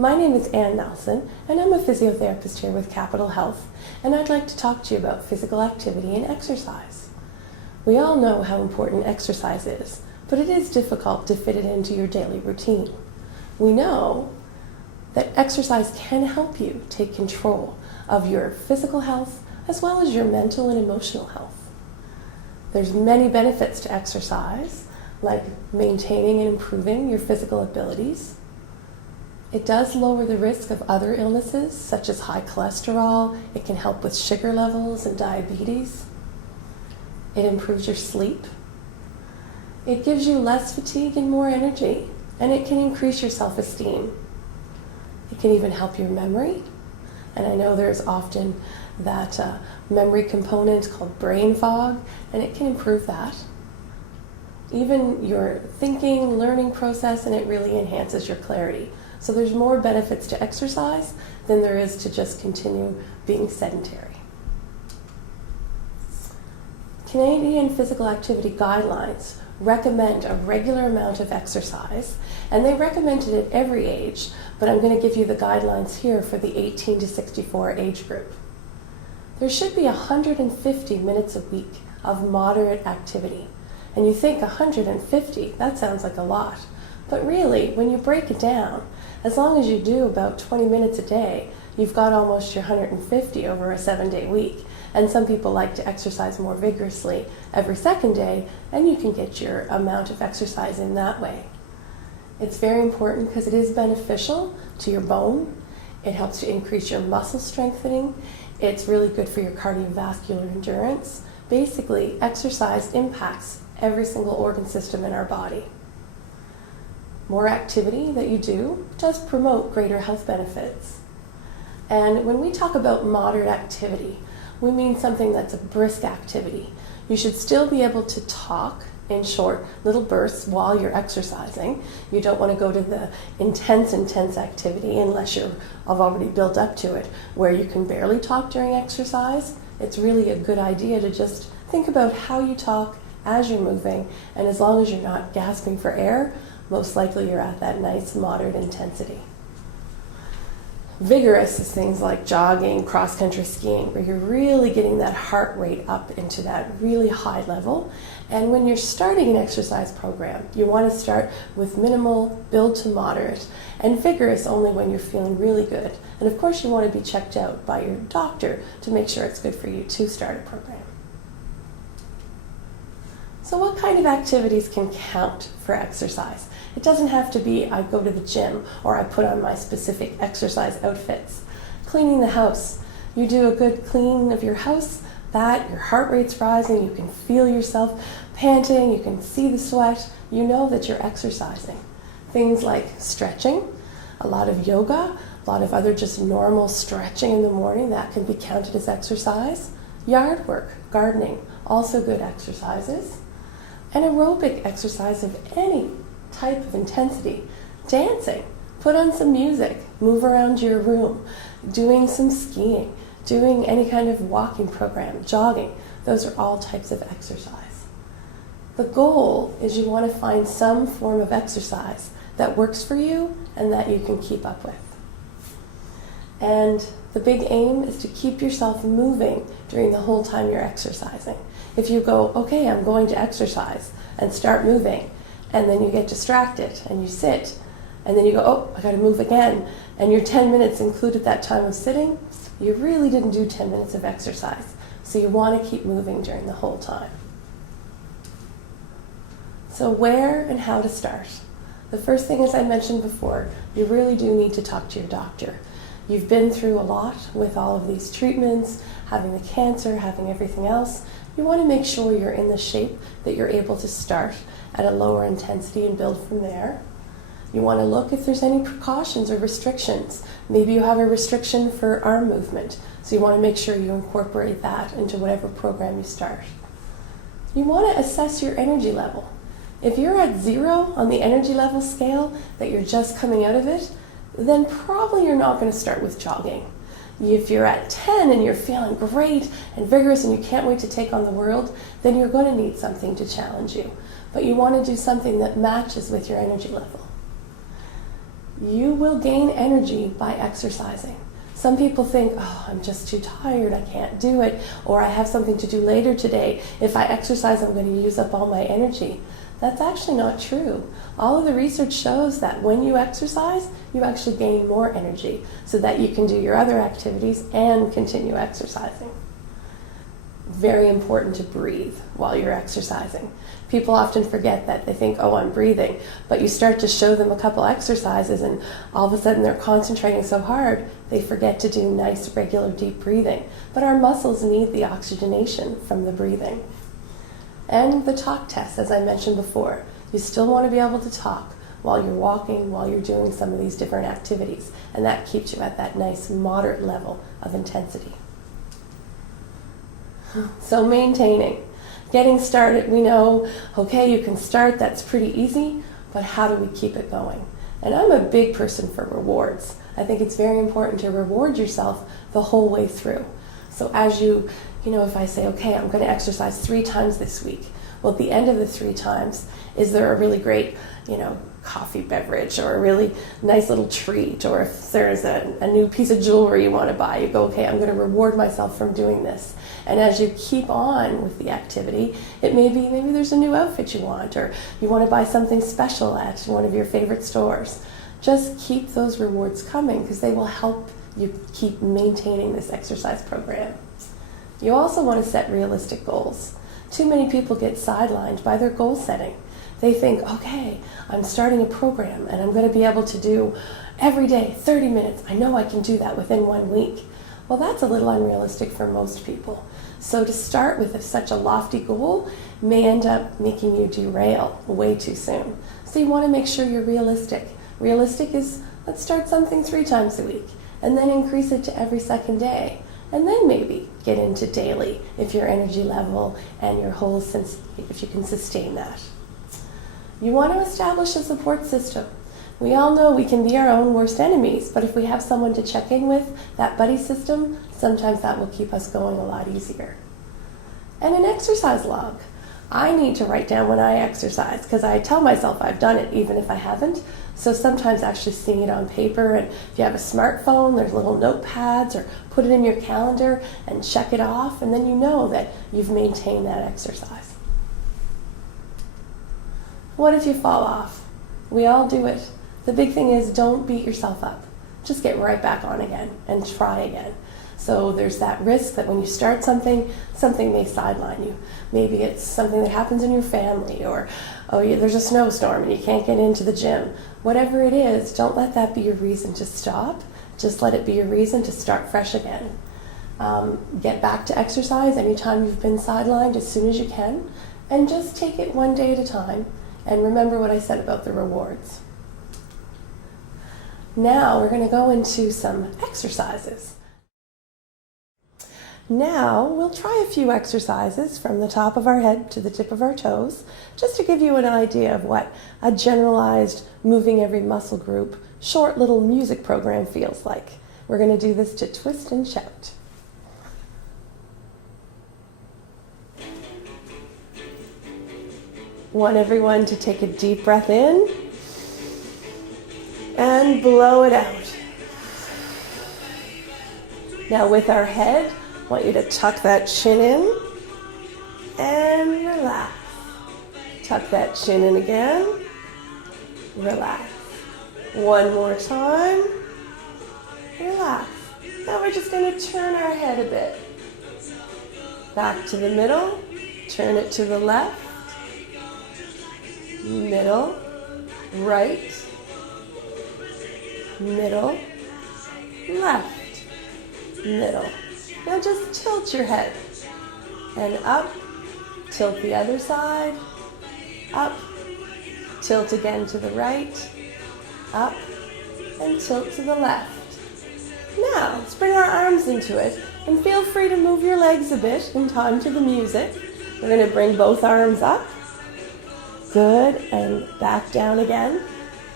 My name is Ann Nelson, and I'm a physiotherapist here with Capital Health, and I'd like to talk to you about physical activity and exercise. We all know how important exercise is, but it is difficult to fit it into your daily routine. We know that exercise can help you take control of your physical health as well as your mental and emotional health. There's many benefits to exercise, like maintaining and improving your physical abilities. It does lower the risk of other illnesses, such as high cholesterol. It can help with sugar levels and diabetes. It improves your sleep. It gives you less fatigue and more energy, and it can increase your self-esteem. It can even help your memory, and I know there's often that memory component called brain fog, and it can improve that. Even your thinking, learning process, and it really enhances your clarity. So there's more benefits to exercise than there is to just continue being sedentary. Canadian Physical Activity Guidelines recommend a regular amount of exercise, and they recommend it at every age, but I'm going to give you the guidelines here for the 18 to 64 age group. There should be 150 minutes a week of moderate activity. And you think 150, that sounds like a lot. But really, when you break it down, as long as you do about 20 minutes a day, you've got almost your 150 over a 7-day week. And some people like to exercise more vigorously every second day, and you can get your amount of exercise in that way. It's very important because it is beneficial to your bone. It helps to increase your muscle strengthening. It's really good for your cardiovascular endurance. Basically, exercise impacts every single organ system in our body. More activity that you do does promote greater health benefits. And when we talk about moderate activity, we mean something that's a brisk activity. You should still be able to talk in short little bursts while you're exercising. You don't want to go to the intense activity unless you've already built up to it, where you can barely talk during exercise. It's really a good idea to just think about how you talk as you're moving, and as long as you're not gasping for air, most likely you're at that nice moderate intensity. Vigorous is things like jogging, cross-country skiing, where you're really getting that heart rate up into that really high level. And when you're starting an exercise program, you want to start with minimal, build to moderate, and vigorous only when you're feeling really good. And of course you want to be checked out by your doctor to make sure it's good for you to start a program. So what kind of activities can count for exercise? It doesn't have to be I go to the gym or I put on my specific exercise outfits. Cleaning the house. You do a good clean of your house, that your heart rate's rising, you can feel yourself panting, you can see the sweat, you know that you're exercising. Things like stretching, a lot of yoga, a lot of other just normal stretching in the morning, that can be counted as exercise. Yard work, gardening, also good exercises. And aerobic exercise of any type of intensity. Dancing, put on some music, move around your room, doing some skiing, doing any kind of walking program, jogging. Those are all types of exercise. The goal is you want to find some form of exercise that works for you and that you can keep up with. And the big aim is to keep yourself moving during the whole time you're exercising. If you go, okay, I'm going to exercise, and start moving, and then you get distracted, and you sit, and then you go, oh, I gotta move again, and your 10 minutes included that time of sitting, you really didn't do 10 minutes of exercise. So you wanna keep moving during the whole time. So where and how to start? The first thing, as I mentioned before, you really do need to talk to your doctor. You've been through a lot with all of these treatments, having the cancer, having everything else. You want to make sure you're in the shape that you're able to start at a lower intensity and build from there. You want to look if there's any precautions or restrictions. Maybe you have a restriction for arm movement, so you want to make sure you incorporate that into whatever program you start. You want to assess your energy level. If you're at 0 on the energy level scale, that you're just coming out of it, then probably you're not going to start with jogging. If you're at 10 and you're feeling great and vigorous and you can't wait to take on the world, then you're going to need something to challenge you. But you want to do something that matches with your energy level. You will gain energy by exercising. Some people think, oh, I'm just too tired, I can't do it, or I have something to do later today. If I exercise, I'm going to use up all my energy. That's actually not true. All of the research shows that when you exercise, you actually gain more energy so that you can do your other activities and continue exercising. Very important to breathe while you're exercising. People often forget that. They think, oh, I'm breathing. But you start to show them a couple exercises and all of a sudden they're concentrating so hard, they forget to do nice, regular, deep breathing. But our muscles need the oxygenation from the breathing. And the talk test, as I mentioned before. You still want to be able to talk while you're walking, while you're doing some of these different activities. And that keeps you at that nice, moderate level of intensity. So maintaining. Getting started, we know, okay, you can start, that's pretty easy, but how do we keep it going? And I'm a big person for rewards. I think it's very important to reward yourself the whole way through. So as you if I say, okay, I'm going to exercise 3 times this week, well, at the end of the 3 times, is there a really great, coffee beverage or a really nice little treat, or if there's a new piece of jewelry you want to buy, you go, okay, I'm going to reward myself from doing this. And as you keep on with the activity, it may be maybe there's a new outfit you want, or you want to buy something special at one of your favorite stores. Just keep those rewards coming because they will help you keep maintaining this exercise program. You also want to set realistic goals. Too many people get sidelined by their goal setting. They think, okay, I'm starting a program and I'm going to be able to do every day 30 minutes. I know I can do that within 1 week. Well, that's a little unrealistic for most people. So to start with such a lofty goal may end up making you derail way too soon. So you want to make sure you're realistic. Realistic is, let's start something 3 times a week and then increase it to every second day. And then maybe get into daily if your energy level and your whole sense, if you can sustain that. You want to establish a support system. We all know we can be our own worst enemies, but if we have someone to check in with, that buddy system, sometimes that will keep us going a lot easier. And an exercise log. I need to write down when I exercise because I tell myself I've done it even if I haven't. So sometimes actually seeing it on paper, and if you have a smartphone, there's little notepads, or put it in your calendar and check it off, and then you know that you've maintained that exercise. What if you fall off? We all do it. The big thing is don't beat yourself up. Just get right back on again and try again. So there's that risk that when you start something may sideline you. Maybe it's something that happens in your family, or there's a snowstorm and you can't get into the gym. Whatever it is, don't let that be your reason to stop. Just let it be your reason to start fresh again. Get back to exercise anytime you've been sidelined as soon as you can, and just take it one day at a time. And remember what I said about the rewards. Now we're going to go into some exercises. Now we'll try a few exercises from the top of our head to the tip of our toes, just to give you an idea of what a generalized moving every muscle group, short little music program feels like. We're going to do this to twist and shout. Want everyone to take a deep breath in and blow it out. Now with our head, I want you to tuck that chin in and relax. Tuck that chin in again. Relax. One more time. Relax. Now we're just going to turn our head a bit. Back to the middle. Turn it to the left. Middle. Right. Middle. Left. Middle. Now just tilt your head and up, tilt the other side, up, tilt again to the right, up, and tilt to the left. Now, let's bring our arms into it and feel free to move your legs a bit in time to the music. We're going to bring both arms up. Good, and back down again.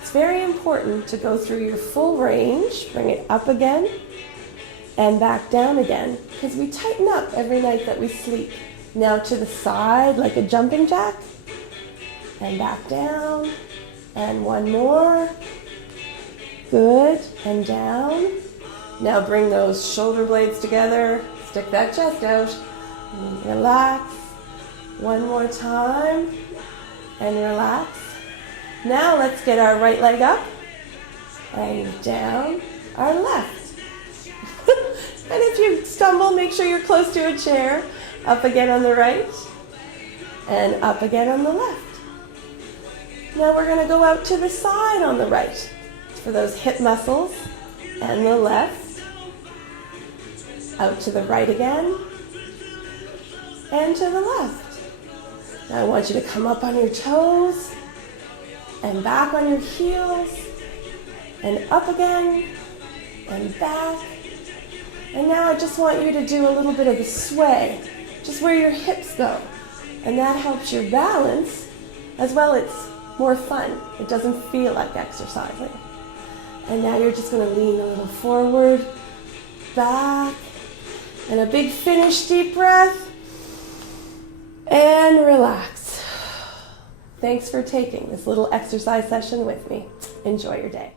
It's very important to go through your full range. Bring it up again. And back down again, because we tighten up every night that we sleep. Now to the side like a jumping jack, and back down, and one more, Good, and down. Now bring those shoulder blades together. Stick that chest out. And relax. One more time. And relax. Now let's get our right leg up. And down our left. And if you stumble, make sure you're close to a chair. Up again on the right. And up again on the left. Now we're going to go out to the side on the right. For those hip muscles, and the left, out to the right again, and to the left. Now I want you to come up on your toes, and back on your heels, and up again, and back. And now I just want you to do a little bit of the sway, just where your hips go. And that helps your balance, as well it's more fun. It doesn't feel like exercising. And now you're just going to lean a little forward, back, and a big finish, deep breath, and relax. Thanks for taking this little exercise session with me. Enjoy your day.